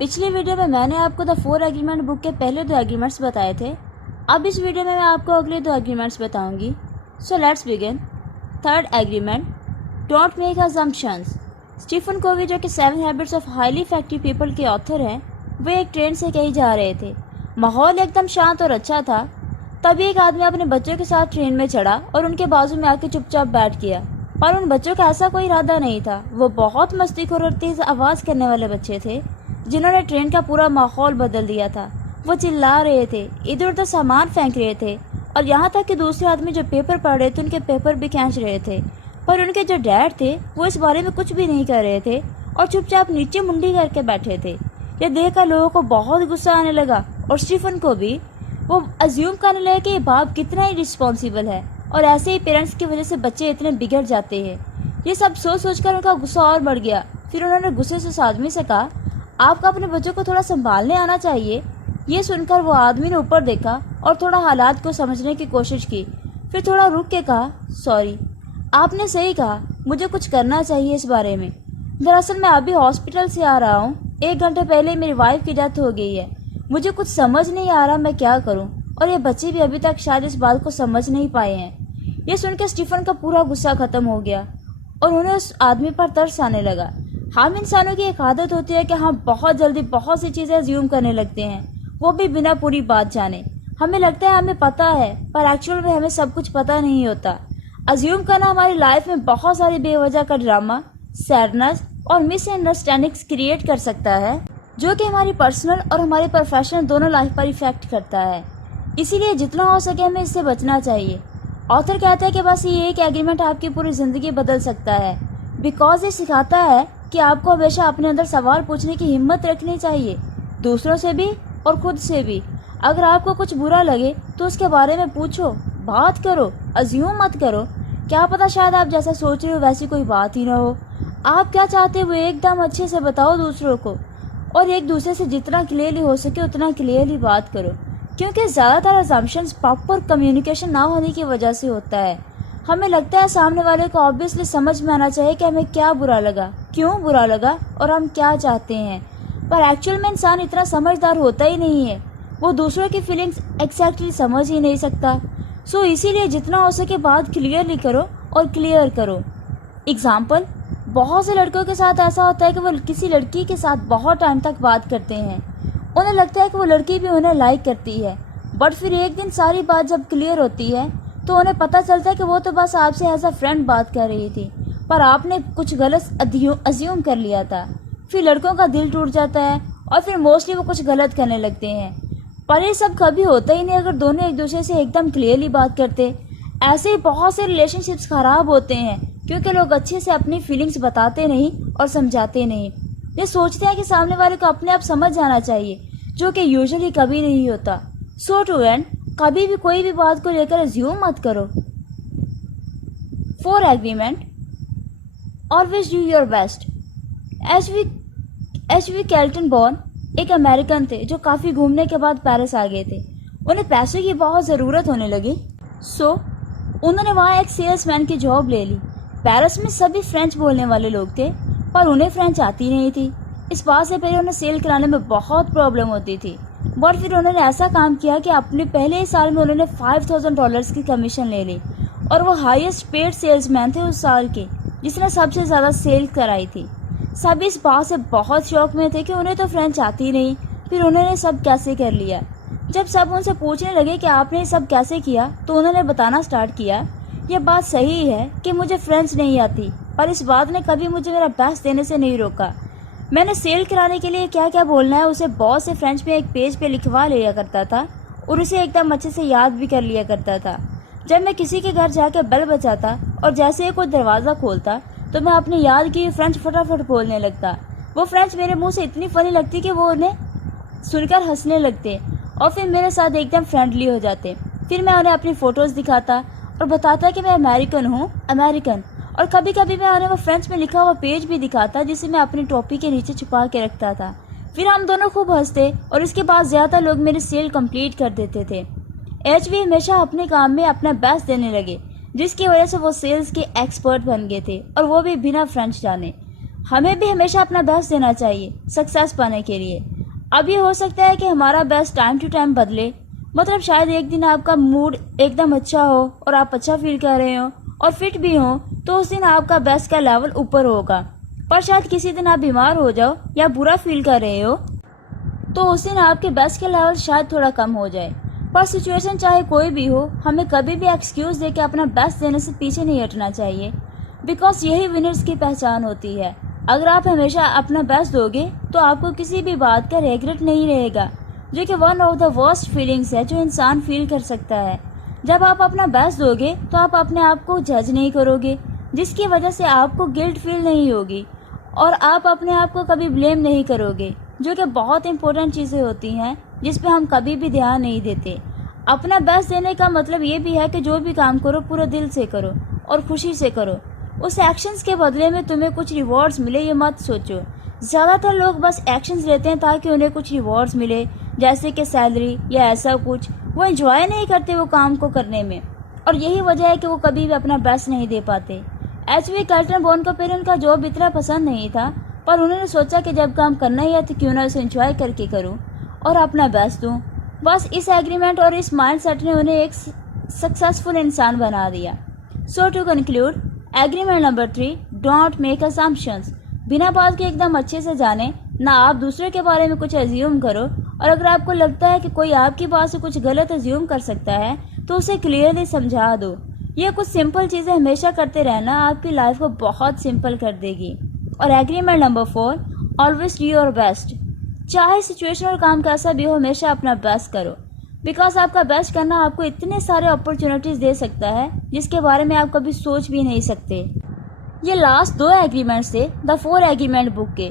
پچھلی ویڈیو میں نے آپ کو دا 4 ایگریمنٹ بک کے پہلے 2 ایگریمنٹس بتائے تھے. اب اس ویڈیو میں آپ کو اگلے 2 ایگریمنٹس بتاؤں گی. So let's begin. 3rd agreement, don't make assumptions. Stephen Covey جو کہ 7 habits of highly effective people کے آتھر ہیں، وہ ایک ٹرین سے کہیں جا رہے تھے. ماحول ایک دم شانت اور اچھا تھا. تبھی ایک آدمی اپنے بچوں کے ساتھ ٹرین میں چڑھا اور ان کے بازو میں آ کے چپ چاپ بیٹھ گیا. پر ان بچوں کا ایسا کوئی ارادہ نہیں تھا. وہ بہت مستی خور اور تیز آواز کرنے والے بچے تھے جنہوں نے ٹرین کا پورا ماحول بدل دیا تھا. وہ چلا رہے تھے، ادھر ادھر سامان پھینک رہے تھے، اور یہاں تک کہ دوسرے آدمی جو پیپر پڑھ رہے تھے ان کے پیپر بھی کھینچ رہے تھے. پر ان کے جو ڈیڈ تھے وہ اس بارے میں کچھ بھی نہیں کر رہے تھے اور چپ چاپ نیچے منڈی کر کے بیٹھے تھے. یہ دیکھ کر لوگوں کو بہت غصہ آنے لگا اور اسٹیفن کو بھی. وہ ازیوم کرنے لگے کہ یہ باپ کتنا ہی رسپانسیبل ہے اور ایسے ہی پیرنٹس کی وجہ سے بچے اتنے بگڑ جاتے ہیں. یہ سب سوچ سوچ کر ان کا غصہ اور بڑھ گیا. پھر انہوں نے غصے سے اس آدمی سے کہا، آپ کو اپنے بچوں کو تھوڑا سنبھالنے آنا چاہیے. یہ سن کر وہ آدمی نے اوپر دیکھا اور تھوڑا حالات کو سمجھنے کی کوشش کی. پھر تھوڑا رک کے کہا، سوری، آپ نے صحیح کہا، مجھے کچھ کرنا چاہیے اس بارے میں. دراصل میں ابھی ہاسپٹل سے آ رہا ہوں. 1 گھنٹے پہلے میری وائف کی ڈیتھ ہو گئی ہے. مجھے کچھ سمجھ نہیں آ رہا میں کیا کروں، اور یہ بچے بھی ابھی تک شاید اس بات کو سمجھ نہیں پائے ہیں. یہ سن کے اسٹیفن کا پورا غصہ ختم ہو گیا اور انہیں اس آدمی پر ترس آنے لگا. ہم انسانوں کی ایک عادت ہوتی ہے کہ ہم بہت جلدی بہت سی چیزیں ازیوم کرنے لگتے ہیں، وہ بھی بنا پوری بات جانے. ہمیں لگتا ہے ہمیں پتہ ہے، پر ایکچوئل میں ہمیں سب کچھ پتہ نہیں ہوتا. ازیوم کرنا ہماری لائف میں بہت ساری بے وجہ کا ڈرامہ، سیڈنس اور مس انڈرسٹینڈنگس کریٹ کر سکتا ہے، جو کہ ہماری پرسنل اور ہماری پروفیشنل دونوں لائف پر ایفیکٹ کرتا ہے. اسی لیے جتنا ہو سکے ہمیں اس سے بچنا چاہیے. آتھر کہتا ہے کہ بس یہ ایک ایگریمنٹ آپ کی پوری زندگی بدل سکتا ہے، بیکاز یہ سکھاتا ہے کہ آپ کو ہمیشہ اپنے اندر سوال پوچھنے کی ہمت رکھنی چاہیے، دوسروں سے بھی اور خود سے بھی. اگر آپ کو کچھ برا لگے تو اس کے بارے میں پوچھو، بات کرو، ازیوم مت کرو. کیا پتہ شاید آپ جیسا سوچ رہے ہو ویسی کوئی بات ہی نہ ہو. آپ کیا چاہتے ہو ایک دم اچھے سے بتاؤ دوسروں کو، اور ایک دوسرے سے جتنا کلیئرلی ہو سکے اتنا کلیئرلی بات کرو. کیونکہ زیادہ تر اسامپشنز پراپر کمیونیکیشن نہ ہونے کی وجہ سے ہوتا ہے. ہمیں لگتا ہے سامنے والے کو آبویسلی سمجھ میں آنا چاہیے کہ ہمیں کیا برا لگا، کیوں برا لگا اور ہم کیا چاہتے ہیں. پر ایکچوئل میں انسان اتنا سمجھدار ہوتا ہی نہیں ہے. وہ دوسروں کی فیلنگز ایگزیکٹلی سمجھ ہی نہیں سکتا. سو اسی لیے جتنا ہو سکے بات کلیئرلی کرو اور کلیئر کرو. اگزامپل، بہت سے لڑکوں کے ساتھ ایسا ہوتا ہے کہ وہ کسی لڑکی کے ساتھ بہت ٹائم تک بات کرتے ہیں. انہیں لگتا ہے کہ وہ لڑکی بھی انہیں لائک کرتی ہے، بٹ پھر ایک دن ساری بات جب کلیئر ہوتی ہے تو انہیں پتہ چلتا ہے کہ وہ تو بس آپ سے ایز اے فرینڈ بات کر رہی تھی، پر آپ نے کچھ غلط ازیوم کر لیا تھا. پھر لڑکوں کا دل ٹوٹ جاتا ہے اور پھر موسٹلی وہ کچھ غلط کرنے لگتے ہیں. پر یہ سب کبھی ہوتا ہی نہیں اگر دونوں ایک دوسرے سے ایک دم کلیئرلی بات کرتے. ایسے ہی بہت سے ریلیشن شپس خراب ہوتے ہیں کیونکہ لوگ اچھے سے اپنی فیلنگس بتاتے نہیں اور سمجھاتے نہیں. یہ سوچتے ہیں کہ سامنے والے کو اپنے آپ سمجھ جانا چاہیے، جو کہ یوزلی کبھی نہیں ہوتا. سو ٹو اینڈ، کبھی بھی کوئی بھی بات کو لے کر ازیوم مت کرو. 4 agreement, always do your best. H V Kelton Bourne ایک امریکن تھے جو کافی گھومنے کے بعد پیرس آ گئے تھے. انہیں پیسے کی بہت ضرورت ہونے لگی، سو انہوں نے وہاں ایک سیلس مین کی جاب لے لی. پیرس میں سبھی فرینچ بولنے والے لوگ تھے، پر انہیں فرینچ آتی نہیں تھی. اس بات سے پہلے انہیں سیل کرانے میں بہت پرابلم ہوتی تھی. بٹ پھر انہوں نے ایسا کام کیا کہ اپنے پہلے ہی سال میں انہوں نے $5000 کی کمیشن لے لی، اور وہ ہائیسٹ پیڈ سیلس مین تھے اس سال کے، جس نے سب سے زیادہ سیل کرائی تھی. سب اس بات سے بہت شوق میں تھے کہ انہیں تو فرینچ آتی نہیں، پھر انہوں نے سب کیسے کر لیا. جب سب ان سے پوچھنے لگے کہ آپ نے سب کیسے کیا تو انہوں نے بتانا سٹارٹ کیا، یہ بات صحیح ہے کہ مجھے فرینچ نہیں آتی، پر اس بات نے کبھی مجھے میرا بیسٹ دینے سے نہیں روکا. میں نے سیل کرانے کے لیے کیا کیا بولنا ہے اسے بہت سے فرینچ میں ایک پیج پہ لکھوا لیا کرتا تھا اور اسے ایک دم اچھے سے یاد بھی کر لیا کرتا تھا. جب میں کسی کے گھر جا کے بیل بجاتا اور جیسے ہی کوئی دروازہ کھولتا تو میں اپنی یاد کی فرینچ فٹافٹ بولنے لگتا. وہ فرینچ میرے منہ سے اتنی فنی لگتی کہ وہ انہیں سن کر ہنسنے لگتے اور پھر میرے ساتھ ایک دم فرینڈلی ہو جاتے. پھر میں انہیں اپنی فوٹوز دکھاتا اور بتاتا کہ میں امریکن ہوں، اور کبھی کبھی میں انہیں وہ فرینچ میں لکھا ہوا پیج بھی دکھاتا جسے میں اپنی ٹوپی کے نیچے چھپا کے رکھتا تھا. پھر ہم دونوں خوب ہنستے اور اس کے بعد زیادہ لوگ میری سیل کمپلیٹ کر دیتے تھے. ایچ وی ہمیشہ اپنے کام میں اپنا بیسٹ دینے لگے، جس کی وجہ سے وہ سیلز کے ایکسپرٹ بن گئے تھے، اور وہ بھی بنا فرینچ جانے. ہمیں بھی ہمیشہ اپنا بیسٹ دینا چاہیے سکسیس پانے کے لیے. اب یہ ہو سکتا ہے کہ ہمارا بیسٹ ٹائم ٹو ٹائم بدلے، مطلب شاید ایک دن آپ کا موڈ ایک دم اچھا ہو اور آپ اچھا فیل کر رہے ہوں اور فٹ بھی ہوں تو اس دن آپ کا بیسٹ کا لیول اوپر ہوگا، پر شاید کسی دن آپ بیمار ہو جاؤ یا برا فیل کر رہے ہو تو اس دن آپ کے بیسٹ کا لیول شاید تھوڑا کم ہو جائے۔ پر سچویشن چاہے کوئی بھی ہو، ہمیں کبھی بھی ایکسکیوز دے کے اپنا بیسٹ دینے سے پیچھے نہیں ہٹنا چاہیے، بیکاز یہی ونرز کی پہچان ہوتی ہے۔ اگر آپ ہمیشہ اپنا بیسٹ دو گے تو آپ کو کسی بھی بات کا ریگریٹ نہیں رہے گا، جو کہ one of the worst feelings ہے جو انسان فیل کر سکتا ہے۔ جب آپ اپنا بیسٹ دو گے تو آپ اپنے آپ کو جج نہیں کرو گے، جس کی وجہ سے آپ کو گلٹ فیل نہیں ہوگی، اور آپ اپنے آپ کو کبھی بلیم نہیں کرو گے، جو کہ بہت امپورٹنٹ چیزیں ہوتی ہیں جس پہ ہم کبھی بھی دھیان نہیں دیتے۔ اپنا بیسٹ دینے کا مطلب یہ بھی ہے کہ جو بھی کام کرو پورا دل سے کرو اور خوشی سے کرو۔ اس ایکشنز کے بدلے میں تمہیں کچھ ریوارڈز ملے یہ مت سوچو۔ زیادہ تر لوگ بس ایکشنز لیتے ہیں تاکہ انہیں کچھ ریوارڈز ملے، جیسے کہ سیلری یا ایسا کچھ۔ وہ انجوائے نہیں کرتے وہ کام کو کرنے میں، اور یہی وجہ ہے کہ وہ کبھی بھی اپنا بیسٹ نہیں دے پاتے۔ ایچ.وی. کیلٹن بون کو پھر ان کا جاب اتنا پسند نہیں تھا، پر انہوں نے سوچا کہ جب کام کرنا ہی ہے تو کیوں نہ اسے انجوائے کر کے کروں اور اپنا بیسٹ دوں۔ بس اس ایگریمنٹ اور اس مائنڈ سیٹ نے انہیں ایک سکسیسفل انسان بنا دیا۔ So to conclude, agreement number 3، don't make assumptions. بنا بات کے ایک دم اچھے سے جانیں، نہ آپ دوسرے کے بارے میں کچھ ایزیوم کرو، اور اگر آپ کو لگتا ہے کہ کوئی آپ کی بات سے کچھ غلط ایزیوم کر سکتا ہے تو اسے کلیئرلی سمجھا دو۔ یہ کچھ سمپل چیزیں ہمیشہ کرتے رہنا آپ کی لائف کو بہت سمپل کر دے گی۔ اور agreement number 4، always do your best. چاہے سچویشن اور کام کیسا بھی ہو، ہمیشہ اپنا بیسٹ کرو، بیکاز آپ کا بیسٹ کرنا آپ کو اتنے سارے اپرچونیٹیز دے سکتا ہے جس کے بارے میں آپ کبھی سوچ بھی نہیں سکتے۔ یہ لاسٹ 2 ایگریمنٹس تھے دا 4 ایگریمنٹ بک کے۔